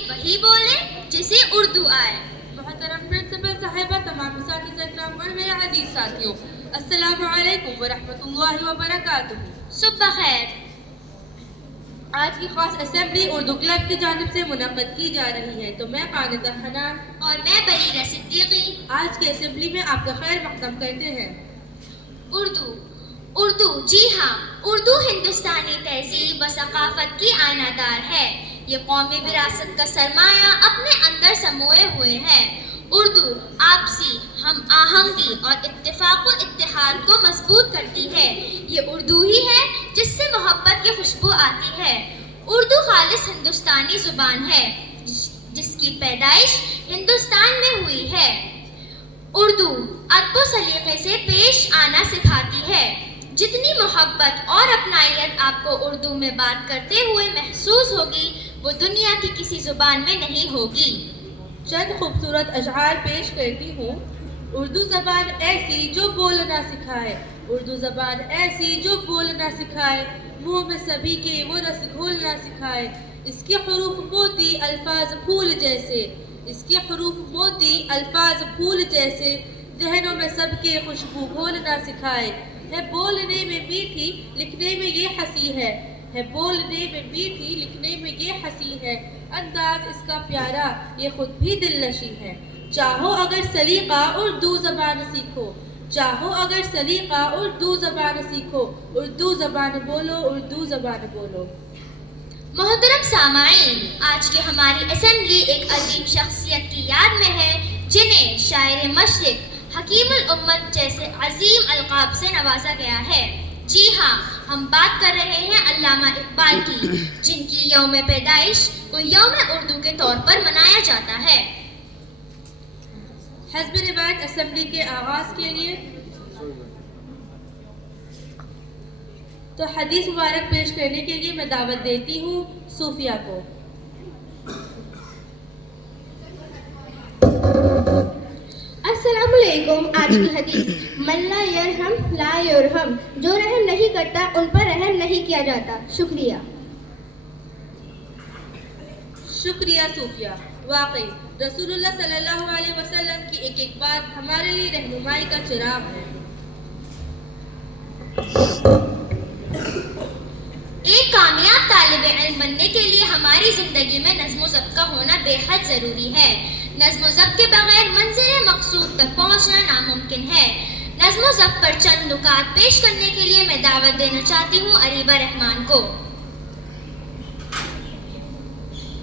وہی بولے جسے اردو آئے۔ محترم پرنسپل صاحبہ، تمام اساتذہ کرام اور میرے عزیز ساتھیوں، السلام علیکم ورحمۃ اللہ وبرکاتہ۔ صبح خیر۔ آج کی خاص اسمبلی اردو کلب کی جانب سے منعقد کی جا رہی ہے، تو میں قانتہ حنان اور میں بریرہ صدیقی آج کی اسمبلی میں آپ کا خیر مقدم کرتے ہیں۔ اردو جی ہاں، اردو ہندوستانی تہذیب و ثقافت کی آئینہ دار ہے۔ یہ قومی وراثت کا سرمایہ اپنے اندر سموئے ہوئے ہے۔ اردو آپسی ہم آہنگی اور اتفاق و اتحاد کو مضبوط کرتی ہے۔ یہ اردو ہی ہے جس سے محبت کی خوشبو آتی ہے۔ اردو خالص ہندوستانی زبان ہے جس کی پیدائش ہندوستان میں ہوئی ہے۔ اردو ادب و سلیقے سے پیش آنا سکھاتی ہے۔ جتنی محبت اور اپنائیت آپ کو اردو میں بات کرتے ہوئے محسوس ہوگی، وہ دنیا کی کسی زبان میں نہیں ہوگی۔ چند خوبصورت اشعار پیش کرتی ہوں۔ اردو زبان ایسی جو بولنا سکھائے، اردو زبان ایسی جو بولنا سکھائے، منہ میں سبھی کے وہ رس گھولنا سکھائے۔ اس کے حروف موتی الفاظ پھول جیسے، اس کے حروف موتی الفاظ پھول جیسے، ذہنوں میں سب کے خوشبو گھولنا سکھائے۔ ہے بولنے میں میٹھی، لکھنے میں یہ ہنسی ہے بولنے میں میٹھی، لکھنے میں یہ ہنسی ہے، انداز اس کا پیارا، یہ خود بھی دل نشی ہے۔ چاہو اگر سلیقہ اردو زبان سیکھو، چاہو اگر سلیقہ اردو زبان سیکھو، اردو زبان بولو، اردو زبان بولو۔ محترم سامعین، آج کی ہماری اسمبلی ایک عظیم شخصیت کی یاد میں ہے جنہیں شاعر مشرق، حکیم الامت جیسے عظیم القاب سے نوازا گیا ہے۔ جی ہاں، ہم بات کر رہے ہیں علامہ اقبال کی، جن کی یوم پیدائش کو یوم اردو کے طور پر منایا جاتا ہے۔ حزب روایت اسمبلی کے آغاز کے لیے تو حدیث مبارک پیش کرنے کے لیے میں دعوت دیتی ہوں صوفیہ کو۔ السلام علیکم۔ آج کی حدیث، من لا یرحم لا یرحم، جو رحم نہیں کرتا ان پر رحم نہیں کیا جاتا۔ شکریہ۔ شکریہ صوفیہ۔ واقعی رسول اللہ صلی اللہ علیہ وسلم کی ایک ایک بات ہمارے لیے رہنمائی کا چراغ ہے۔ ایک کامیاب طالب علم بننے کے لیے ہماری زندگی میں نظم و ضبط کا ہونا بے حد ضروری ہے۔ نظم و ضبط کے بغیر منزل مقصود تک پہنچنا ناممکن ہے۔ نظم و ضبط پر چند نکات پیش کرنے کے لیے میں دعوت دینا چاہتی ہوں اریبہ رحمان کو۔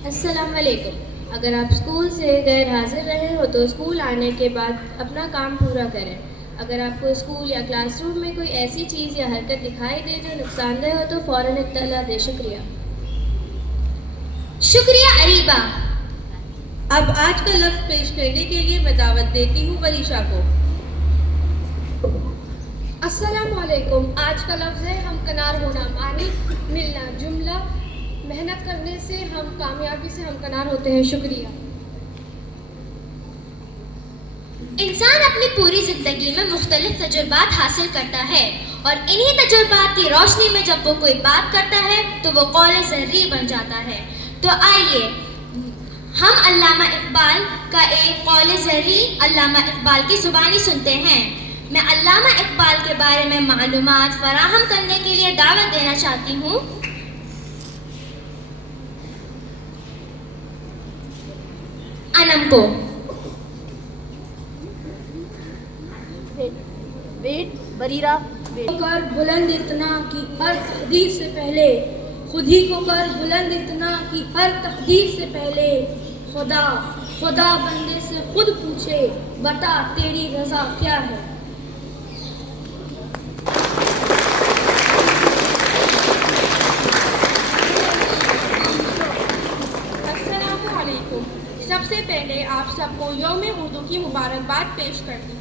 السلام علیکم۔ اگر آپ اسکول سے غیر حاضر رہے ہو تو اسکول آنے کے بعد اپنا کام پورا کریں۔ اگر آپ کو اسکول یا کلاس روم میں کوئی ایسی چیز یا حرکت دکھائی دے جو نقصان دہ ہو تو فوراً اطلاع دیں۔ شکریہ۔ شکریہ اریبہ۔ اب آج کا لفظ پیش کرنے کے لیے میں دعوت دیتی ہوں وریشا کو۔ السلام علیکم۔ آج کا لفظ ہے ہمکنار ہونا، معنی ملنا۔ جملہ، محنت کرنے سے ہم کامیابی سے ہمکنار ہوتے ہیں۔ شکریہ۔ انسان اپنی پوری زندگی میں مختلف تجربات حاصل کرتا ہے، اور انہی تجربات کی روشنی میں جب وہ کوئی بات کرتا ہے تو وہ قول زہری بن جاتا ہے۔ تو آئیے ہم علامہ اقبال کا ایک قول زہری علامہ اقبال کی زبانی سنتے ہیں۔ میں علامہ اقبال کے بارے میں معلومات فراہم کرنے کے لیے دعوت دینا چاہتی ہوں انم کو۔ بریرہ کر بلند اتنا کہ ہر تقدیر سے پہلے، خود ہی کو کر بلند اتنا کہ ہر تقدیر سے پہلے، خدا بندے سے خود پوچھے، بتا تیری رضا کیا ہے۔ السلام علیکم۔ سب سے پہلے آپ سب کو یوم اردو کی مبارکباد پیش کرتی ہوں۔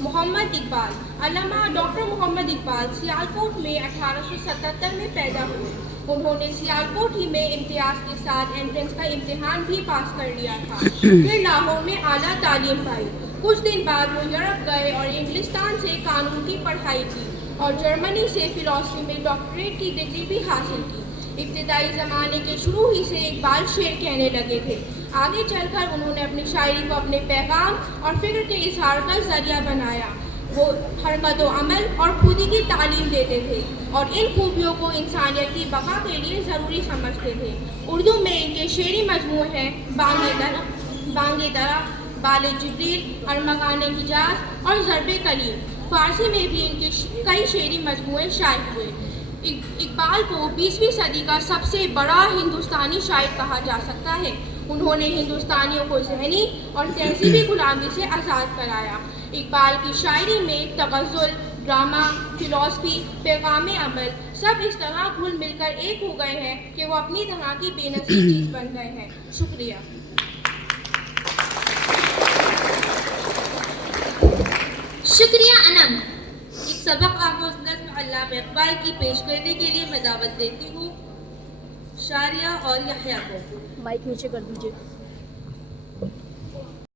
محمد اقبال، علامہ ڈاکٹر محمد اقبال سیالکوٹ میں 1877 میں پیدا ہوئے۔ انہوں نے سیالکوٹ ہی میں امتیاز کے ساتھ انٹرنس کا امتحان بھی پاس کر لیا تھا، پھر لاہور میں اعلیٰ تعلیم پائی۔ کچھ دن بعد وہ یورپ گئے اور انگلستان سے قانون کی پڑھائی کی اور جرمنی سے فلاسفی میں ڈاکٹریٹ کی ڈگری بھی حاصل کی۔ ابتدائی زمانے کے شروع ہی سے اقبال شعر کہنے لگے تھے. آگے چل کر انہوں نے اپنی شاعری کو اپنے پیغام اور فکر کے اظہار کا ذریعہ بنایا. وہ حرکت و عمل اور خودی کی تعلیم دیتے تھے اور ان خوبیوں کو انسانیت کی بقا کے لیے ضروری سمجھتے تھے. اردو میں ان کے شعری مجموعے ہیں بانگ درا، بال جبریل، ارمغان حجاز اور ضرب کلیم. فارسی میں بھی ان کے کئی شعری مجموعے شائع ہوئے. اقبال کو 20ویں صدی کا سب سے بڑا ہندوستانی شاعر کہا جا سکتا ہے. انہوں نے ہندوستانیوں کو ذہنی اور تہذیبی غلامی سے آزاد کرایا. اقبال کی شاعری میں تغزل، ڈرامہ، فلسفی، پیغام عمل سب اس طرح گھل مل کر ایک ہو گئے ہیں کہ وہ اپنی طرح کی بے نظیر چیز بن گئے ہیں. شکریہ. شکریہ انم. ایک سبق آموز نظم علامہ اقبال کی پیش کرنے کے لیے میں دعوت دیتی ہوں شاریہ اور یحییٰ کو. مائک نیچے کر دیجیے.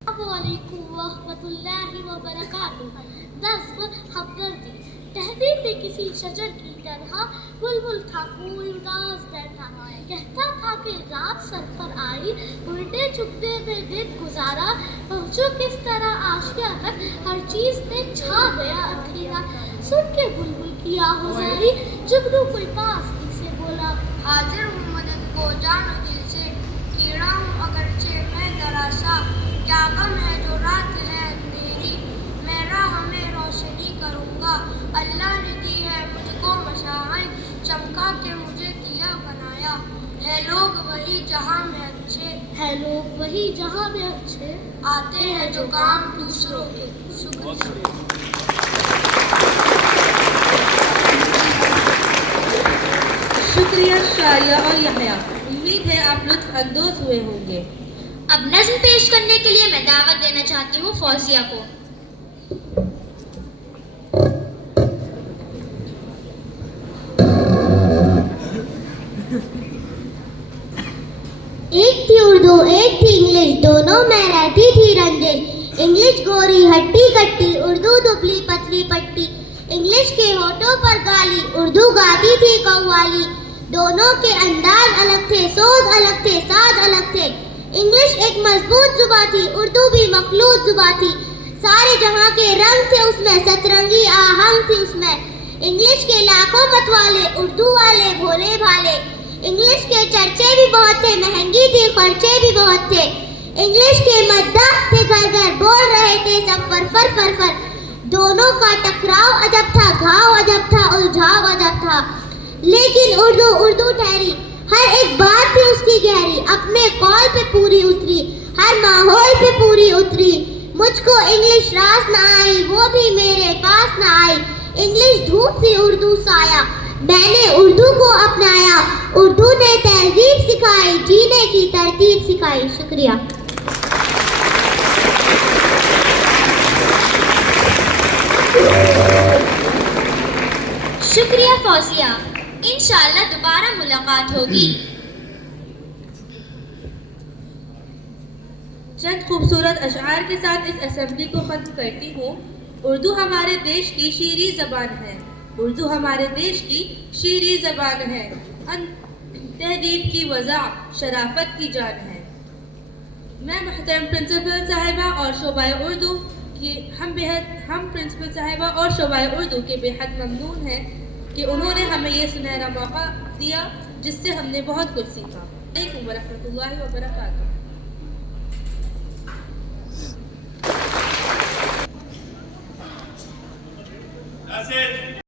السلام علیکم ورحمۃ اللہ وبرکاتہ. نظم ہمدردی. تہذیب میں کسی شجر کی طرح بلبل تھا کوئی اداس بیٹھا، کہتا تھا کہ رات سر پر آئی، الٹے چکتے میں دن گزارا، پہنچو کس طرح آشیاں تک، ہر چیز میں چھا گیا اندھیرا. سن کے بلبل کی آہوزاری، جگنو کوئی پاس ہی سے بولا، حاضر ہوں مدد کو جان و دل سے، کیڑا ہوں اگرچہ میں ذرا سا، کیا غم ہے جو رات ہے اندھیری، میں راہ میں روشنی کروں گا. اللہ نے دی ہے مجھ کو مشاعل، چمکا کے مجھے دیا بنایا. ہے لوگ وہی جہاں میں اچھے، ہے لوگ وہی جہاں میں اچھے، آتے ہیں جو کام دوسروں کے. شکریہ. شکریہ شاریہ اور یحییٰ. امید ہے آپ لطف اندوز ہوئے ہوں گے. اب نظم پیش کرنے کے لیے میں دعوت دینا چاہتی ہوں فوزیہ کو. ایک تھی اردو ایک تھی انگلش، دونوں میں رہتی تھی رنجش. انگلش گوری ہٹی کٹی، اردو دبلی پتلی پٹی. انگلش کے ہونٹوں پر گالی، اردو گاتی تھی قوالی. دونوں کے انداز الگ تھے، سوز الگ تھے، ساز الگ تھے. انگلش ایک مضبوط زبان تھی، اردو بھی مخلوط زبان تھی. سارے جہاں کے رنگ تھے اس میں، سترنگی آہنگ تھی اس میں. انگلش کے لاکھوں متوالے، اردو والے بھولے بھالے. انگلش کے چرچے بھی بہت تھے، مہنگی تھی خرچے بھی بہت تھے. انگلش کے مداح تھے گھر گھر، بول رہے تھے سب فر فر فر فر. دونوں کا ٹکراؤ عجب تھا، گھاؤ عجب تھا، الجھاؤ عجب تھا. لیکن اردو اردو ٹھہری، ہر ایک بات تھی اس کی گہری. اپنے قول پہ پوری اتری، ہر ماحول پہ پوری اتری. مجھ کو انگلش راس نہ آئی، وہ بھی میرے پاس نہ آئی. انگلش دھوپ تھی اردو سایہ، میں نے اردو کو اپنایا. اردو نے تہذیب سکھائی، جینے کی ترتیب سکھائی. شکریہ. شکریہ فوزیہ. انشاءاللہ دوبارہ ملاقات ہوگی. چند خوبصورت اشعار کے ساتھ اس اسمبلی کو ختم کرتی ہوں. اردو ہمارے دیش کی شیریں زبان ہے، اردو ہمارے دیش کی شیریں زبان ہے. تہذیب کی وضع شرافت کی جان ہے. میں محترم پرنسپل صاحبہ اور شعبہ اردو کی ہم پرنسپل صاحبہ اور شعبہ اردو کے بے حد ممنون ہیں کہ انہوں نے ہمیں یہ سنہرا موقع دیا جس سے ہم نے بہت کچھ سیکھا. السلام علیکم ورحمۃ اللہ وبرکاتہ.